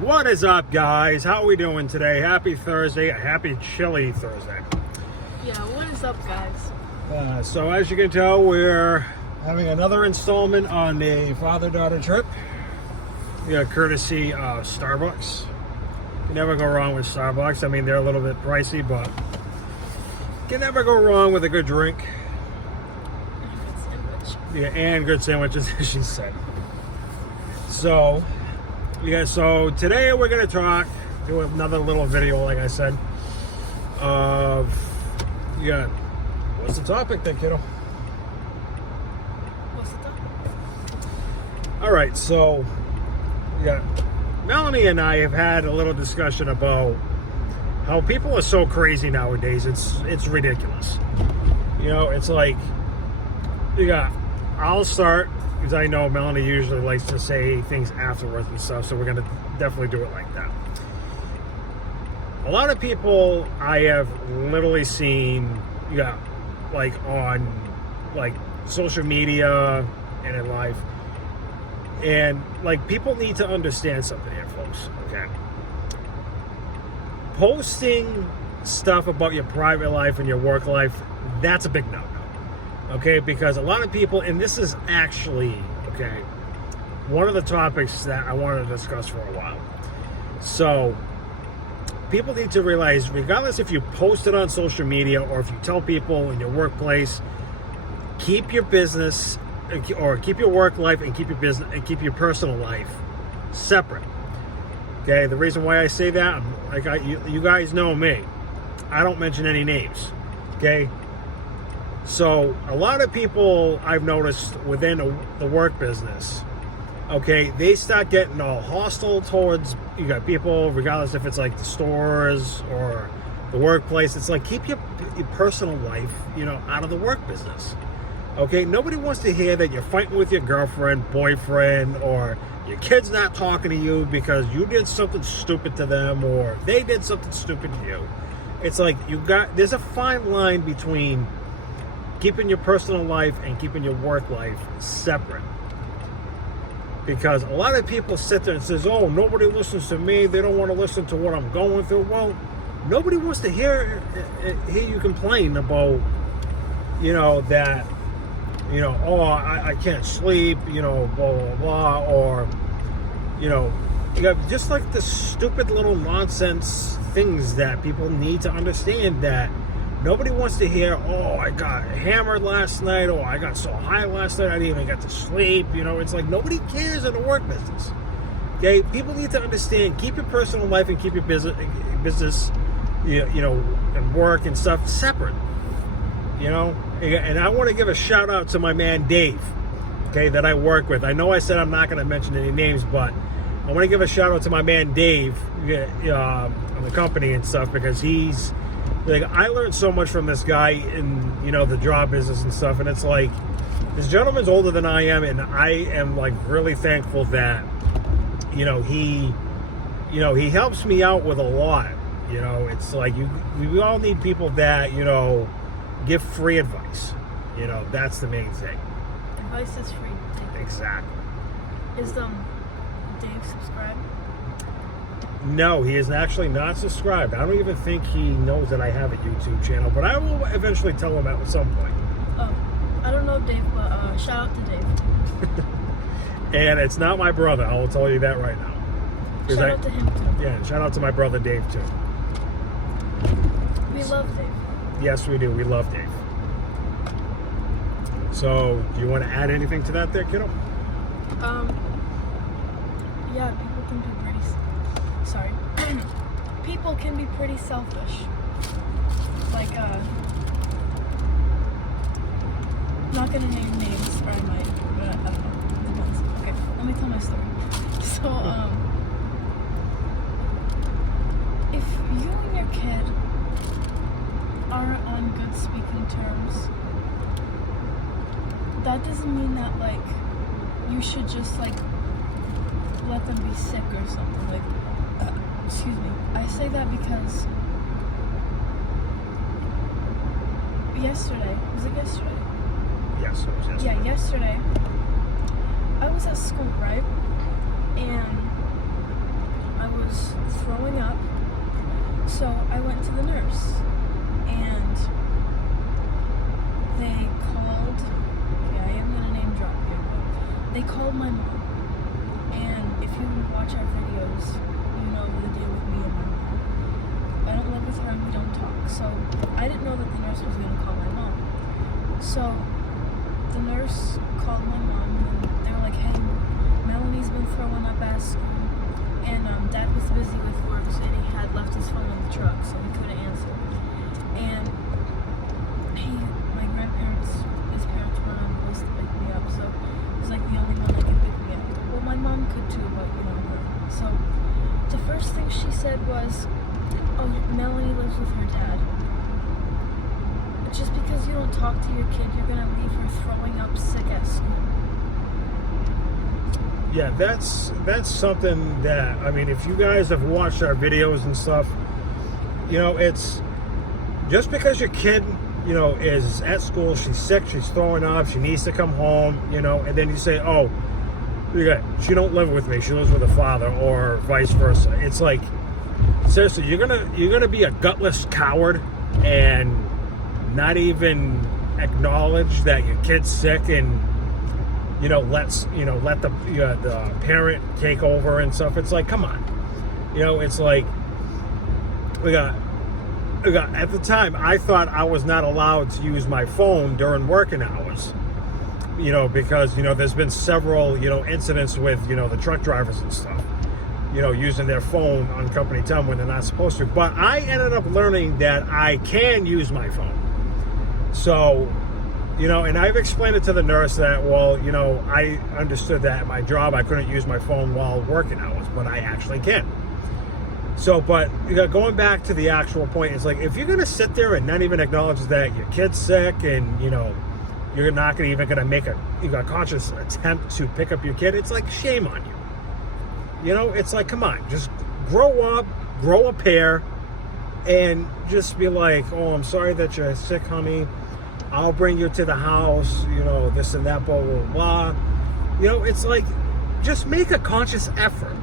What is up, guys? How are we doing today? Happy Thursday. Happy chilly Thursday. Yeah, what is up, guys? So as you can tell, we're having another installment on the father-daughter trip. Yeah, courtesy of Starbucks. You never go wrong with Starbucks. I mean, they're a little bit pricey, but you can never go wrong with a good drink. And good sandwich. Yeah, and good sandwiches, as she said. So, yeah, so today we're going to do another little video, like I said, of, yeah, what's the topic then, kiddo? What's the topic? All right, so, yeah, Melanie and I have had a little discussion about how people are so crazy nowadays. It's ridiculous. You know, it's like, I'll start, because I know Melanie usually likes to say things afterwards and stuff, so we're going to definitely do it like that. A lot of people I have literally seen, like on like social media and in life, and like people need to understand something here, folks, okay? Posting stuff about your private life and your work life, that's a big no. Okay, because a lot of people, and this is actually, okay, one of the topics that I wanted to discuss for a while. So, people need to realize, regardless if you post it on social media or if you tell people in your workplace, keep your business or keep your work life and keep your business and keep your personal life separate. Okay, the reason why I say that, you guys know me. I don't mention any names. Okay. So a lot of people I've noticed within the work business, okay, they start getting all hostile towards, you got people, regardless if it's like the stores or the workplace, it's like keep your personal life, out of the work business. Okay, nobody wants to hear that you're fighting with your girlfriend, boyfriend, or your kid's not talking to you because you did something stupid to them or they did something stupid to you. It's like there's a fine line between keeping your personal life and keeping your work life separate. Because a lot of people sit there and says, oh, nobody listens to me. They don't want to listen to what I'm going through. Well, nobody wants to hear you complain about, that, oh, I can't sleep, blah, blah, blah. Or, just like the stupid little nonsense things that people need to understand that nobody wants to hear, oh, I got hammered last night, or I got so high last night I didn't even get to sleep. It's like nobody cares in the work business. Okay, people need to understand, keep your personal life and keep your business, and work and stuff separate. And I want to give a shout out to my man Dave, okay, that I work with. I know I said I'm not going to mention any names, but I want to give a shout out to my man Dave on the company and stuff, because he's like, I learned so much from this guy in, the job business and stuff. And it's like, this gentleman's older than I am. And I am like really thankful that, he helps me out with a lot. It's like we all need people that, give free advice. That's the main thing. Advice is free. Exactly. Is Dave subscribed? No, he is actually not subscribed. I don't even think he knows that I have a YouTube channel, but I will eventually tell him at some point. Oh, I don't know Dave, but shout out to Dave. And it's not my brother, I will tell you that right now. Shout out to him too. Yeah, and shout out to my brother Dave too. We love Dave. Yes, we do. We love Dave. So, do you want to add anything to that there, kiddo? Yeah, people can be people can be pretty selfish. Like, not gonna name names, or I might, but I don't know. Depends. Okay, let me tell my story. So, if you and your kid aren't on good speaking terms, that doesn't mean that, like, you should just, like, let them be sick or something. Like, excuse me. I say that because yesterday, was it yesterday? Yes, it was yesterday. Yeah, yesterday, I was at school, right? And I throwing up. So I went to the nurse, and they called. Yeah, I am gonna name drop here, but they called my mom. And if you watch our videos, you know the deal with me and my mom. I don't live with her and we don't talk. So I didn't know that the nurse was gonna call my mom. So the nurse called my mom and they were like, "Hey, Melanie's been throwing up at school." And Dad was busy with work, so he had left his phone in the truck, so he couldn't answer. And my grandparents, his parents were on the list to pick me up, so it was like the only one that could pick me up. Well, my mom could too, but her. So the first thing she said was, "Oh, Melanie lives with her dad. Just because you don't talk to your kid, you're gonna leave her throwing up sick at school." Yeah, that's something that, I mean, if you guys have watched our videos and stuff, it's just because your kid, is at school, she's sick, she's throwing up, she needs to come home, and then you say, "Oh, she don't live with me, she lives with her father," or vice versa. It's like, seriously, you're gonna be a gutless coward and not even acknowledge that your kid's sick and let the parent take over and stuff. It's like, come on. It's like we got at the time I thought I was not allowed to use my phone during working hours. Because there's been several incidents with the truck drivers and stuff, using their phone on company time when they're not supposed to. But I ended up learning that I can use my phone. So and I've explained it to the nurse that, well, I understood that at my job I couldn't use my phone while working hours, but I actually can. So, but going back to the actual point, it's like, if you're going to sit there and not even acknowledge that your kid's sick and, you're not even going to make a conscious attempt to pick up your kid, it's like, shame on you. It's like, come on, just grow up, grow a pair, and just be like, "Oh, I'm sorry that you're sick, honey. I'll bring you to the house, this and that, blah, blah, blah." It's like, just make a conscious effort.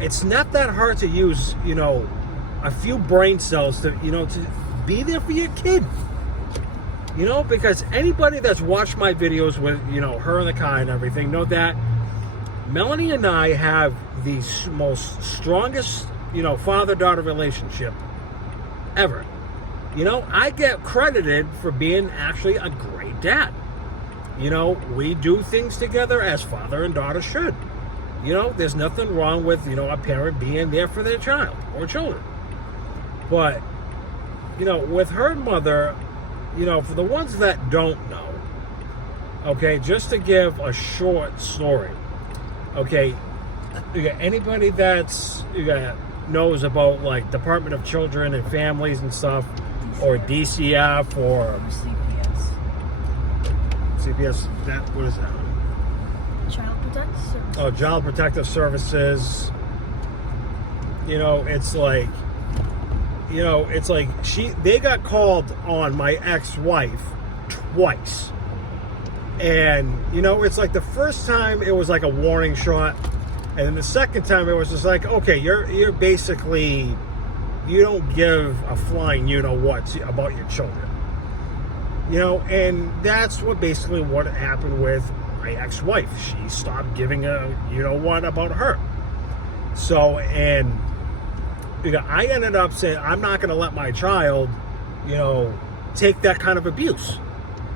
It's not that hard to use, a few brain cells to be there for your kid. Because anybody that's watched my videos with, her in the car and everything, know that Melanie and I have the most strongest, father-daughter relationship ever. I get credited for being actually a great dad. We do things together as father and daughter should. There's nothing wrong with, a parent being there for their child or children. But, with her mother, for the ones that don't know, okay, just to give a short story, okay, anybody that's knows about, like, Department of Children and Families and stuff, or DCF, or CPS, what is that? Child Protective Services. Oh, Child Protective Services. It's like, they got called on my ex-wife twice. And, it's like the first time it was like a warning shot. And then the second time it was just like, okay, you're basically, you don't give a flying what about your children. And that's what happened with my ex-wife. She stopped giving a what about her. So, and I ended up saying, I'm not going to let my child, take that kind of abuse,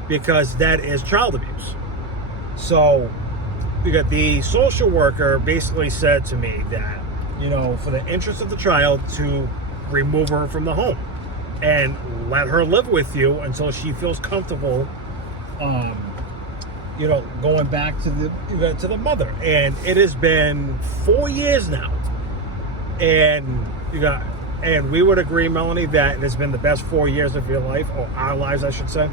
because that is child abuse. So, the social worker basically said to me that, for the interest of the child, to remove her from the home and let her live with you until she feels comfortable, going back to the mother. And it has been 4 years now, and we would agree, Melanie, that it has been the best 4 years of your life, or our lives, I should say,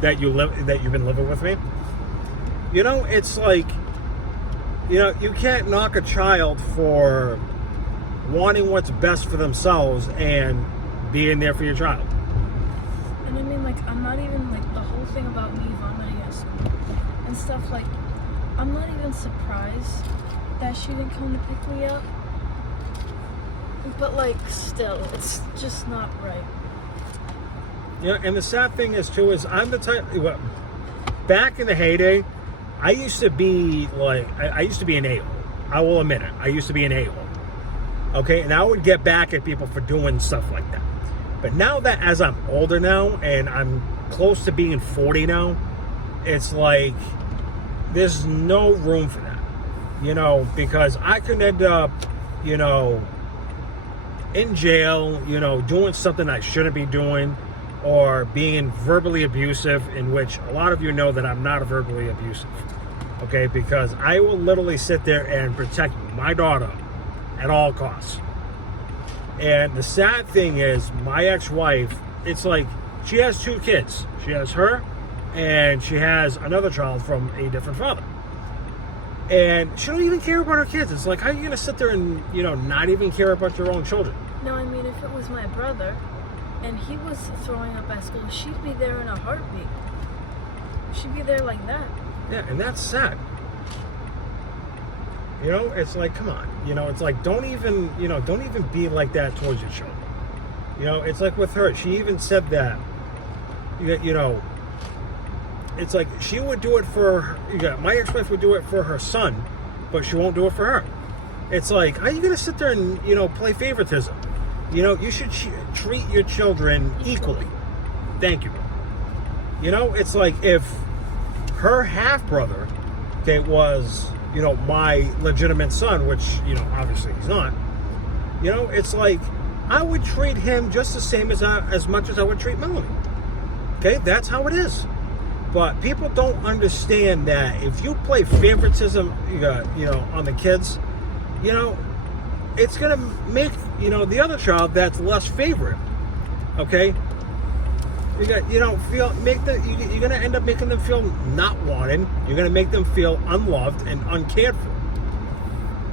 that you've been living with me. It's like, you can't knock a child for wanting what's best for themselves and being there for your child. And I mean, like, I'm not even, like, the whole thing about me vomiting at school and stuff, like, I'm not even surprised that she didn't come to pick me up. But like, still, it's just not right. Yeah, and the sad thing is too is I'm the type. Well, back in the heyday, I used to be like I used to be an a-hole. I will admit it. I used to be an a-hole. Okay, and I would get back at people for doing stuff like that. But now that as I'm older now and I'm close to being 40 now, it's like there's no room for that. You know, because I could end up, you know, in jail, you know, doing something I shouldn't be doing, or being verbally abusive, in which a lot of you know that I'm not verbally abusive. Okay, because I will literally sit there and protect my daughter at all costs. And the sad thing is, my ex-wife, it's like she has 2 kids. She has her, and she has another child from a different father. And she don't even care about her kids. It's like, how are you going to sit there and, you know, not even care about your own children? No, I mean, if it was my brother and he was throwing up at school, she'd be there in a heartbeat. She'd be there like that. Yeah, and that's sad. You know, it's like, come on. You know, it's like, don't even be like that towards your children. You know, it's like with her. She even said that, you know, it's like she would do it for, my ex-wife would do it for her son, but she won't do it for her. It's like, how are you going to sit there and, you know, play favoritism? You know, you should treat your children equally. Thank you. You know, it's like if her half-brother, okay, was, you know, my legitimate son, which, you know, obviously he's not, you know, it's like I would treat him just the same as much as I would treat Melanie. Okay, that's how it is. But people don't understand that if you play favoritism, you know, on the kids, you know, it's gonna make, you know, the other child that's less favorite. Okay, you're gonna end up making them feel not wanted. You're gonna make them feel unloved and uncared for.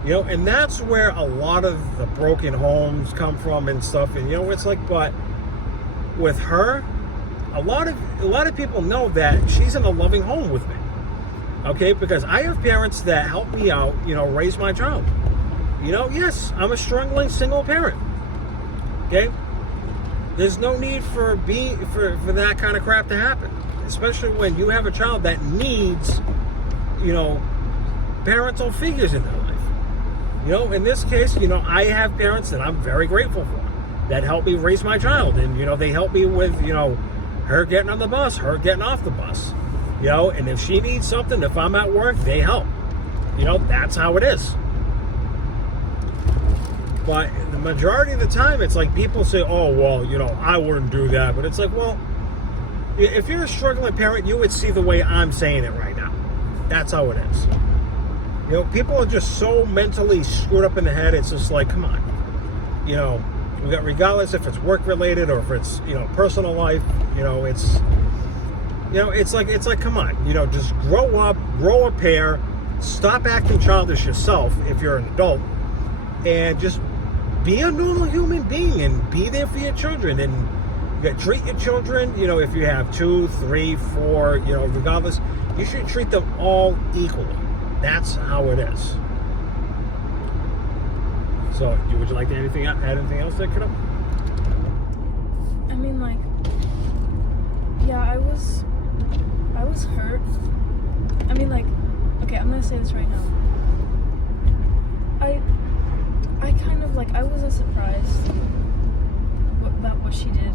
You know, and that's where a lot of the broken homes come from and stuff. And you know, it's like, but with her, a lot of people know that she's in a loving home with me. Okay, because I have parents that help me out, you know, raise my child. You know, yes, I'm a struggling single parent. Okay, there's no need for that kind of crap to happen, especially when you have a child that needs, you know, parental figures in their life. You know, in this case, you know, I have parents that I'm very grateful for that help me raise my child, and you know, they help me with, you know, her getting on the bus, her getting off the bus, you know, and if she needs something, if I'm at work, they help. You know, that's how it is. But the majority of the time, it's like people say, oh, well, you know, I wouldn't do that. But it's like, well, if you're a struggling parent, you would see the way I'm saying it right now. That's how it is. You know, people are just so mentally screwed up in the head. It's just like, come on. You know, regardless if it's work related or if it's, you know, personal life, you know, it's like, come on, you know, just grow up, grow a pair, stop acting childish yourself if you're an adult, and just be a normal human being and be there for your children and treat your children, you know, if you have 2, 3, 4, you know, regardless, you should treat them all equally. That's how it is. So, would you like to add anything else that could up? I mean, like, yeah, I was hurt. I mean, like, okay, I'm gonna say this right now. I kind of, like, I wasn't surprised about what she did.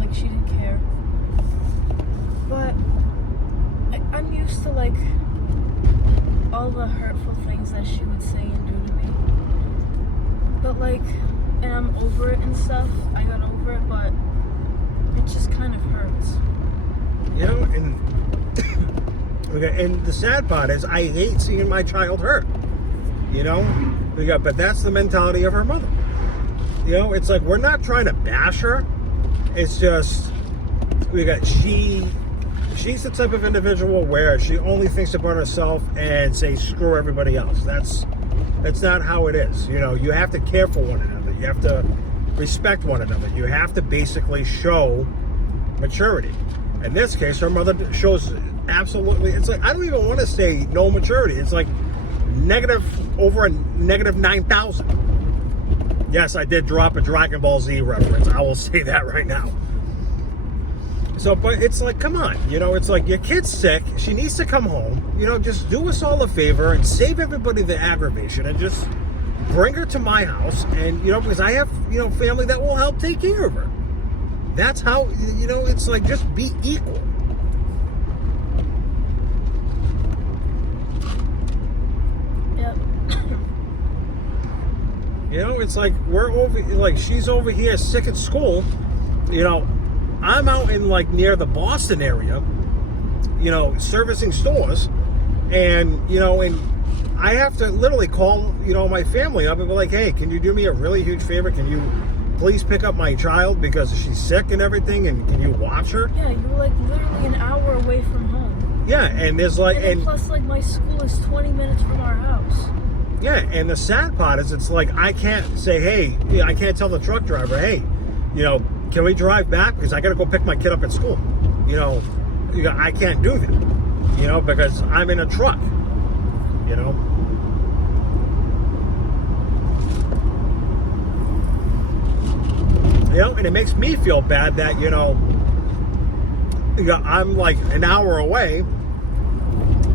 Like, she didn't care. But I'm used to, like, all the hurtful things that she would say and do to me. But, like, and I'm over it and stuff. I got over it, but it just kind of hurts. You know, and okay, and the sad part is I hate seeing my child hurt. You know, but that's the mentality of her mother. You know, it's like we're not trying to bash her. It's just she's the type of individual where she only thinks about herself and say screw everybody else. That's not how it is. You know, you have to care for one another. You have to respect one another. You have to basically show maturity. In this case, her mother shows absolutely, it's like, I don't even want to say no maturity. It's like over a negative 9,000. Yes, I did drop a Dragon Ball Z reference. I will say that right now. So, but it's like, come on, it's like your kid's sick. She needs to come home. Just do us all a favor and save everybody the aggravation and just bring her to my house. And, because I have, family that will help take care of her. That's how, it's like, just be equal. Yep. It's like she's over here sick at school. I'm out in near the Boston area, servicing stores, and I have to literally call, my family up and be like, hey, can you do me a really huge favor? Can you please pick up my child because she's sick and everything, and can you watch her? Yeah, you're literally an hour away from home. Yeah, and there's and plus my school is 20 minutes from our house. Yeah, and the sad part is it's like I can't say, hey, I can't tell the truck driver, hey, can we drive back? Because I got to go pick my kid up at school. I can't do that, because I'm in a truck, and it makes me feel bad that, I'm like an hour away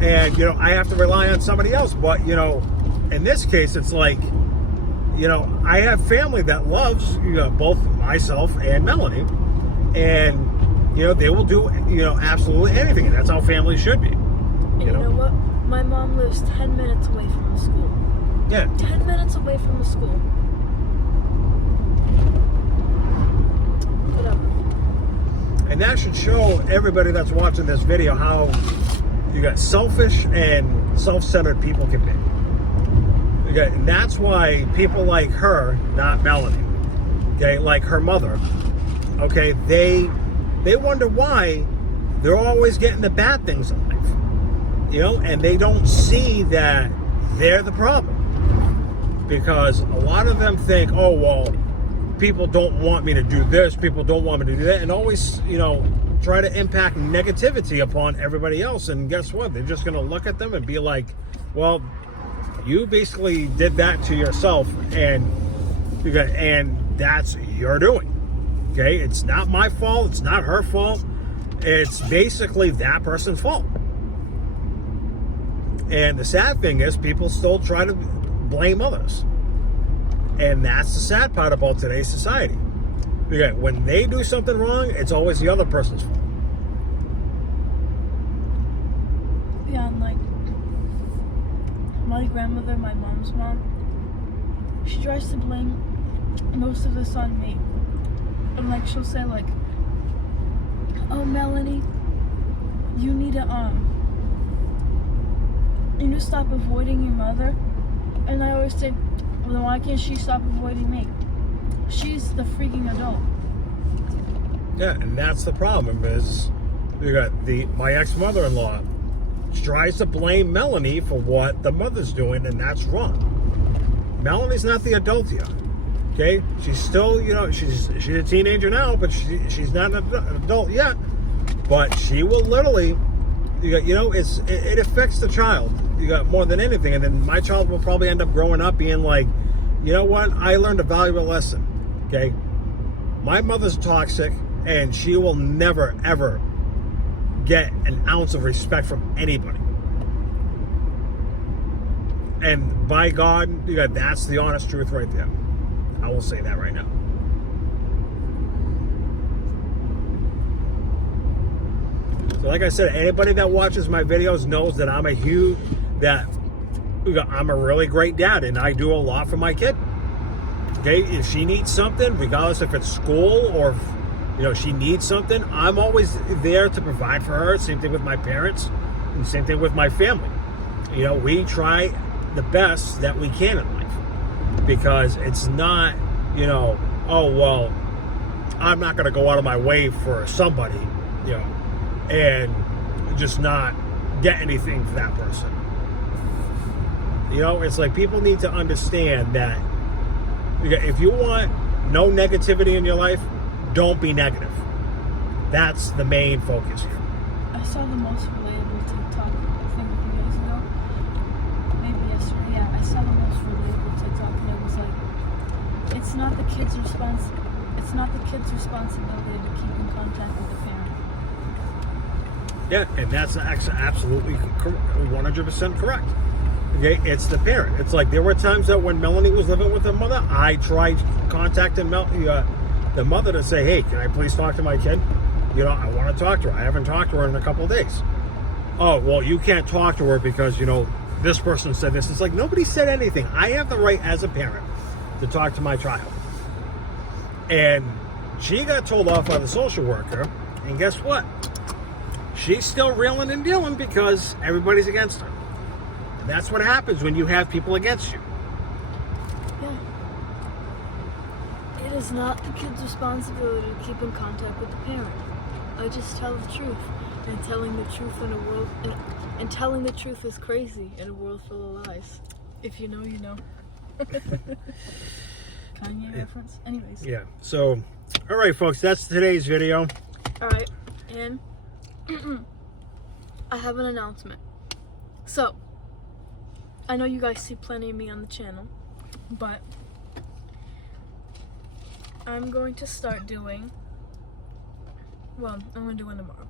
and, I have to rely on somebody else. But, in this case, it's like, I have family that loves, both myself and Melanie, and, they will do, absolutely anything, and that's how families should be. And you know what? My mom lives 10 minutes away from the school. Yeah. 10 minutes away from the school. Whatever. And that should show everybody that's watching this video how you got selfish and self-centered people can be. Okay, and that's why people like her, not Melanie, okay, like her mother, okay, they wonder why they're always getting the bad things in life, and they don't see that they're the problem. Because a lot of them think, oh, well, people don't want me to do this, people don't want me to do that, and always, try to impact negativity upon everybody else. And guess what? They're just going to look at them and be like, well, you basically did that to yourself, and that's your doing. Okay, it's not my fault. It's not her fault. It's basically that person's fault. And the sad thing is, people still try to blame others, and that's the sad part about today's society. Okay, when they do something wrong, it's always the other person's fault. Yeah, and my grandmother, my mom's mom, she tries to blame most of this on me. And she'll say oh, Melanie, you need to stop avoiding your mother. And I always say, well, then why can't she stop avoiding me? She's the freaking adult. Yeah, and that's the problem is you got my ex-mother-in-law tries to blame Melanie for what the mother's doing, and that's wrong. Melanie's not the adult yet. Okay, she's still, she's a teenager now, but she's not an adult yet. But she will literally, it affects the child, more than anything. And then my child will probably end up growing up being like, you know what? I learned a valuable lesson. Okay, my mother's toxic, and she will never ever get an ounce of respect from anybody. And by God, that's the honest truth right there. I will say that right now. So like I said, anybody that watches my videos knows that I'm a really great dad, and I do a lot for my kid. Okay, if she needs something, regardless if it's school or if, she needs something, I'm always there to provide for her. Same thing with my parents, and same thing with my family. We try the best that we can in life. Because it's not, oh, well, I'm not going to go out of my way for somebody, and just not get anything for that person. It's like people need to understand that if you want no negativity in your life, don't be negative. That's the main focus here. I saw the most relatable TikTok, I think a few days ago. Maybe yesterday, yeah. I saw the most relatable TikTok, and it was it It's not the kid's responsibility to keep in contact with the parent. Yeah, and that's actually absolutely 100% correct. Okay, it's the parent. It's like there were times that when Melanie was living with her mother, I tried contacting the mother to say, hey, can I please talk to my kid? You know, I want to talk to her. I haven't talked to her in a couple of days. Oh, well, you can't talk to her because, you know, this person said this. It's like nobody said anything. I have the right as a parent to talk to my child. And she got told off by the social worker, and guess what? She's still reeling and dealing because everybody's against her. And that's what happens when you have people against you. Yeah. It is not the kid's responsibility to keep in contact with the parent. I just tell the truth. And telling the truth in a world, and telling the truth is crazy in a world full of lies. If you know, you know. Kanye reference. Anyways. Yeah. So, all right, folks, that's today's video. All right, and I have an announcement. So, I know you guys see plenty of me on the channel, but I'm going to start doing. Well, I'm gonna do one tomorrow.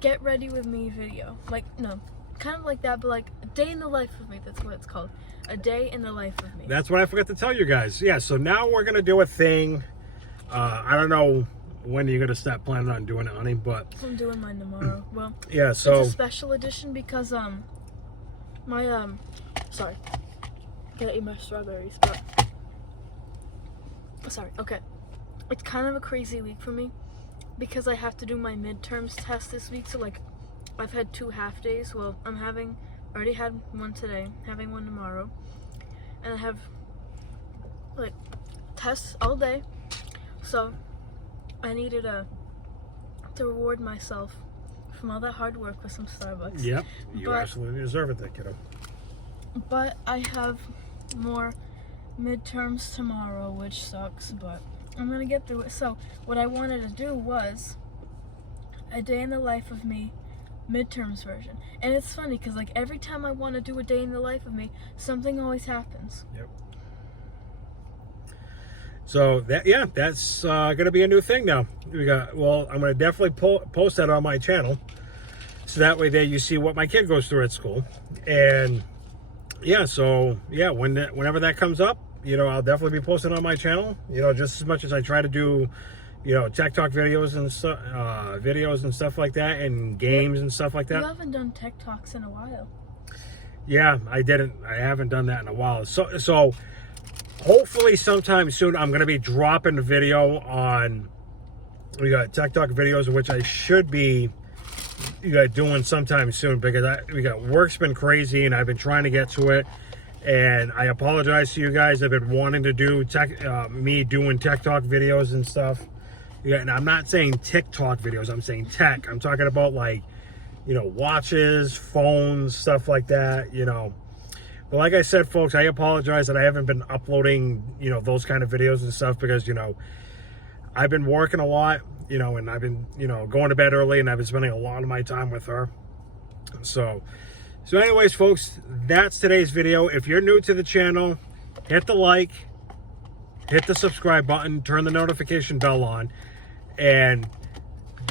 Get ready with me video. Like, no, kind of like that, but like a day in the life of me. That's what it's called. A day in the life of me. That's what I forgot to tell you guys. Yeah, so now we're going to do a thing. I don't know when you're going to start planning on doing it, honey, but... I'm doing mine tomorrow. Well, yeah, so... It's a special edition because, sorry. Gotta eat my strawberries, but... Sorry, okay. It's kind of a crazy week for me. Because I have to do my midterms test this week, so like I've had 2 half days. Well, already had one today, having one tomorrow, and I have like tests all day. So I needed to reward myself from all that hard work with some Starbucks. Yep, you absolutely deserve it, that kiddo. But I have more midterms tomorrow, which sucks, but I'm gonna get through it. So what I wanted to do was a day in the life of me midterms version. And it's funny because like every time I want to do a day in the life of me, something always happens. Yep. So that's gonna be a new thing now. I'm gonna definitely post that on my channel, so that way there you see what my kid goes through at school. And yeah, so yeah, whenever that comes up, you know, I'll definitely be posting on my channel. You know, just as much as I try to do, you know, Tech Talk videos and stuff like that, and games and stuff like that. You haven't done Tech Talks in a while. Yeah, I haven't done that in a while. So hopefully sometime soon I'm gonna be dropping a video on. We got Tech Talk videos, which I should be doing sometime soon, because work's been crazy and I've been trying to get to it. And I apologize to you guys. I've been wanting to do me doing Tech Talk videos and stuff. Yeah, and I'm not saying TikTok videos. I'm saying tech. I'm talking about, like, you know, watches, phones, stuff like that, you know. But like I said, folks, I apologize that I haven't been uploading, you know, those kind of videos and stuff, because, you know, I've been working a lot, you know, and I've been, you know, going to bed early, and I've been spending a lot of my time with her. So anyways, folks, that's today's video. If you're new to the channel, hit the like, hit the subscribe button, turn the notification bell on, and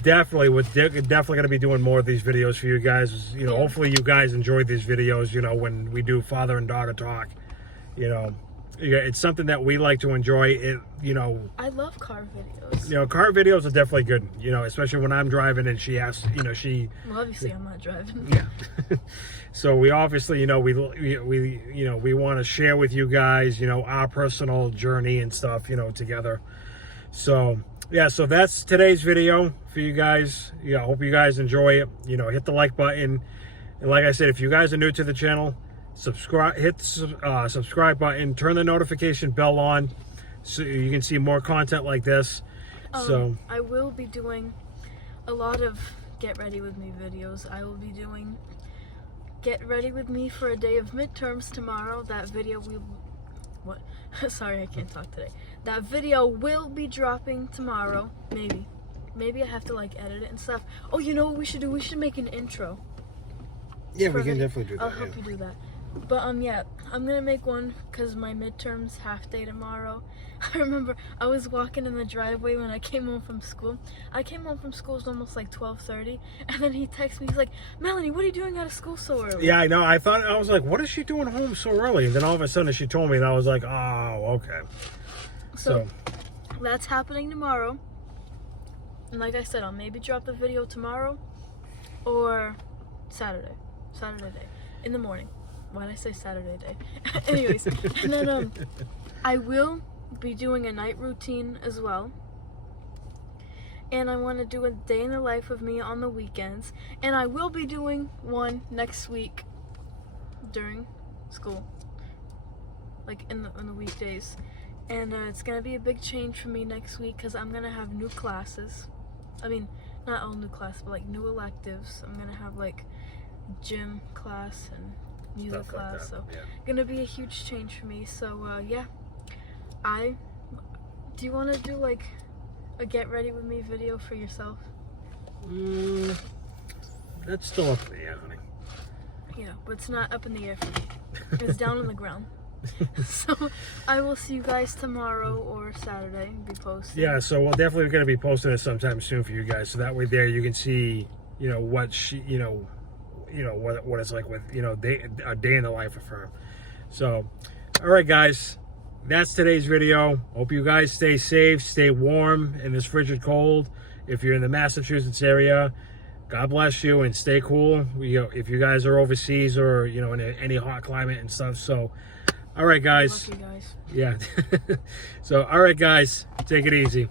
we're definitely going to be doing more of these videos for you guys. You know, hopefully you guys enjoy these videos, you know, when we do father and daughter talk. You know, it's something that we like to enjoy. It, you know, I love car videos. You know, car videos are definitely good, you know, especially when I'm driving and she asks, you know, well, obviously I'm not driving. Yeah. So we obviously, you know, we want to share with you guys, you know, our personal journey and stuff, you know, together. So yeah, so that's today's video for you guys. Yeah, I hope you guys enjoy it. You know, hit the like button, and like I said, if you guys are new to the channel, hit the subscribe button, turn the notification bell on, so you can see more content like this. So I will be doing a lot of Get Ready With Me videos. I will be doing Get Ready With Me for a day of midterms tomorrow. That video sorry, I can't talk today. That video will be dropping tomorrow. Maybe I have to like edit it and stuff. Oh, you know what we should do? We should make an intro. yeah, we can definitely do that. I'll help you do that. But yeah, I'm gonna make one because my midterm's half day tomorrow. I remember I was walking in the driveway when I came home from school. I came home from school, it was almost like 12:30, and then he texted me, he's like, Melanie, what are you doing out of school so early? Yeah, I know. I was like, what is she doing home so early? And then all of a sudden she told me, and I was like, oh, okay. So that's happening tomorrow. And like I said, I'll maybe drop the video tomorrow or Saturday day, in the morning. Why did I say Saturday day? Anyways, and then I will be doing a night routine as well. And I want to do a day in the life of me on the weekends. And I will be doing one next week during school, like in the weekdays. And it's going to be a big change for me next week because I'm going to have new classes. I mean, not all new classes, but like new electives. I'm going to have like gym class and music Stuff like class. that, So yeah. gonna be a huge change for me. So yeah. Do you want to do like a get ready with me video for yourself? That's still up in the air, honey. Yeah, but it's not up in the air for me. It's down on the ground. So I will see you guys tomorrow or Saturday and be posting. Yeah, so we're definitely going to be posting it sometime soon for you guys. So that way there you can see, what she, what it's like with, a day in the life of her. So, all right, guys, that's today's video. Hope you guys stay safe, stay warm in this frigid cold. If you're in the Massachusetts area, God bless you and stay cool. If you guys are overseas or, in any hot climate and stuff. So, all right, guys. Lucky guys. Yeah. So, all right, guys, take it easy.